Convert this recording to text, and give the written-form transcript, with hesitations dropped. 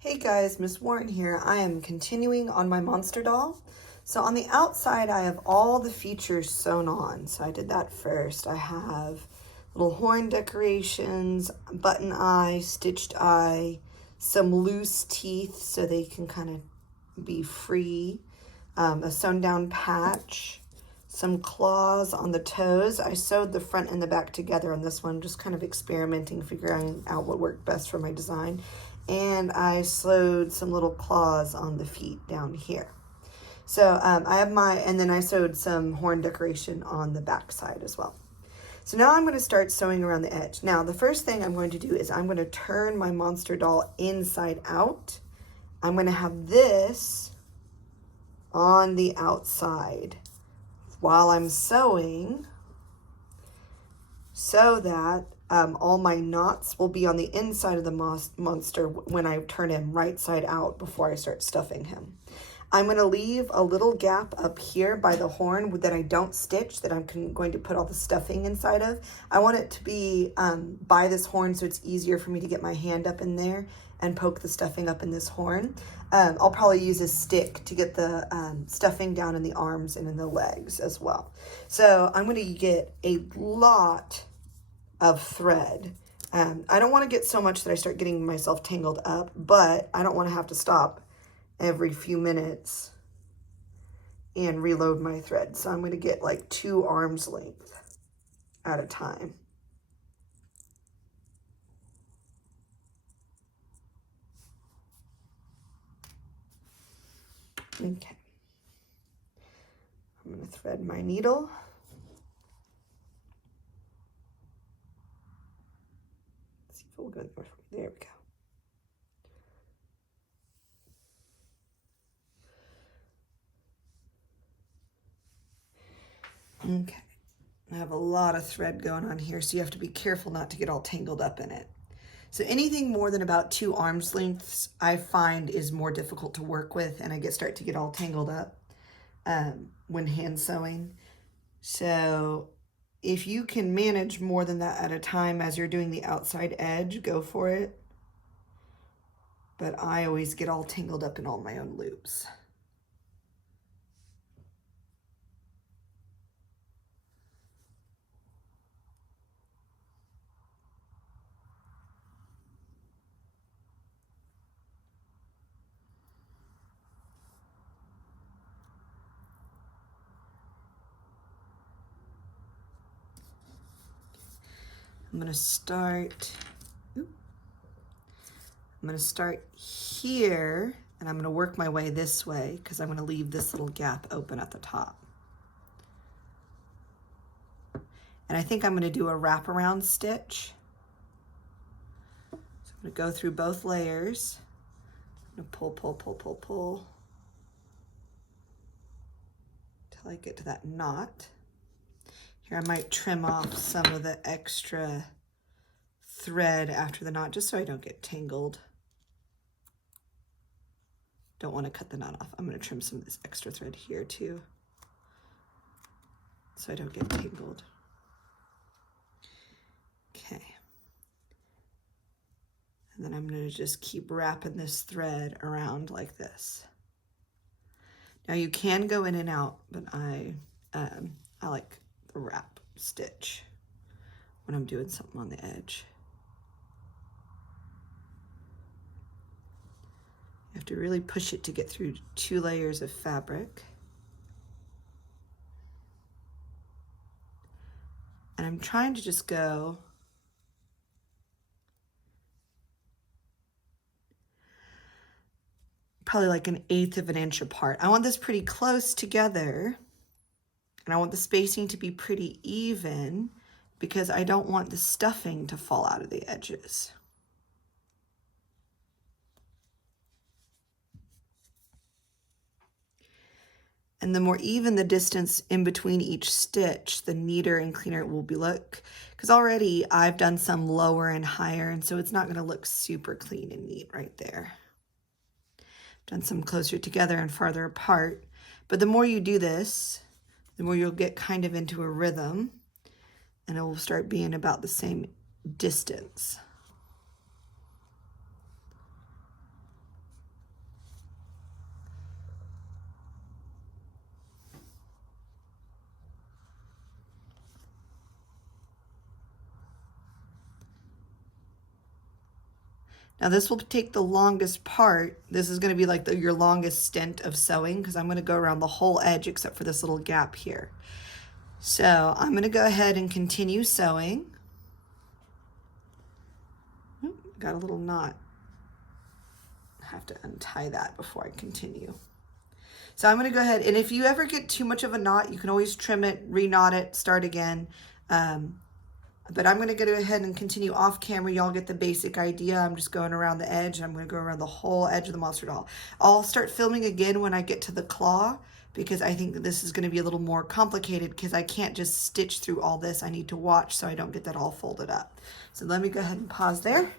Hey guys, Miss Warren here. I am continuing on my monster doll. So on the outside, I have all the features sewn on. So I did that first. I have little horn decorations, button eye, stitched eye, some loose teeth so they can kind of be free, a sewn down patch, some claws on the toes. I sewed the front and the back together on this one, just kind of experimenting, figuring out what worked best for my design. And I sewed some little claws on the feet down here. So I have and then I sewed some horn decoration on the back side as well. So now I'm going to start sewing around the edge. Now the first thing I'm going to do is I'm going to turn my monster doll inside out. I'm going to have this on the outside while I'm sewing so that all my knots will be on the inside of the monster when I turn him right side out before I start stuffing him. I'm going to leave a little gap up here by the horn that I don't stitch, that I'm going to put all the stuffing inside of. I want it to be by this horn so it's easier for me to get my hand up in there and poke the stuffing up in this horn. I'll probably use a stick to get the stuffing down in the arms and in the legs as well. So I'm going to get a lot of thread. I don't want to get so much that I start getting myself tangled up, but I don't want to have to stop every few minutes and reload my thread. So I'm going to get like 2 arms length at a time. Okay. I'm going to thread my needle. Let's see if it will go there. There we go. Okay, I have a lot of thread going on here, so you have to be careful not to get all tangled up in it. So anything more than about 2 arms lengths, I find is more difficult to work with, and I start to get all tangled up when hand sewing. So if you can manage more than that at a time as you're doing the outside edge, go for it. But I always get all tangled up in all my own loops. I'm going to start here, and I'm going to work my way this way because I'm going to leave this little gap open at the top. And I think I'm going to do a wraparound stitch. So I'm going to go through both layers. I'm going to pull, pull, pull, pull, pull till I get to that knot. Here I might trim off some of the extra thread after the knot just so I don't get tangled. Don't want to cut the knot off. I'm going to trim some of this extra thread here too so I don't get tangled. Okay. And then I'm going to just keep wrapping this thread around like this. Now you can go in and out, but I like the wrap stitch when I'm doing something on the edge. You have to really push it to get through 2 layers of fabric. And I'm trying to just go probably like 1/8 of an inch apart. I want this pretty close together, and I want the spacing to be pretty even because I don't want the stuffing to fall out of the edges. And the more even the distance in between each stitch, the neater and cleaner it will be look. Because already I've done some lower and higher, and so it's not going to look super clean and neat right there. I've done some closer together and farther apart. But the more you do this, the more you'll get kind of into a rhythm, and it will start being about the same distance. Now this will take the longest part. This is going to be like your longest stint of sewing because I'm going to go around the whole edge except for this little gap here. So I'm going to go ahead and continue sewing. Got a little knot. I have to untie that before I continue. So I'm going to go ahead, and if you ever get too much of a knot, you can always trim it, re-knot it, start again. But I'm going to go ahead and continue off camera. Y'all get the basic idea. I'm just going around the edge, and I'm going to go around the whole edge of the monster doll. I'll start filming again when I get to the claw, because I think that this is going to be a little more complicated because I can't just stitch through all this. I need to watch so I don't get that all folded up. So let me go ahead and pause there.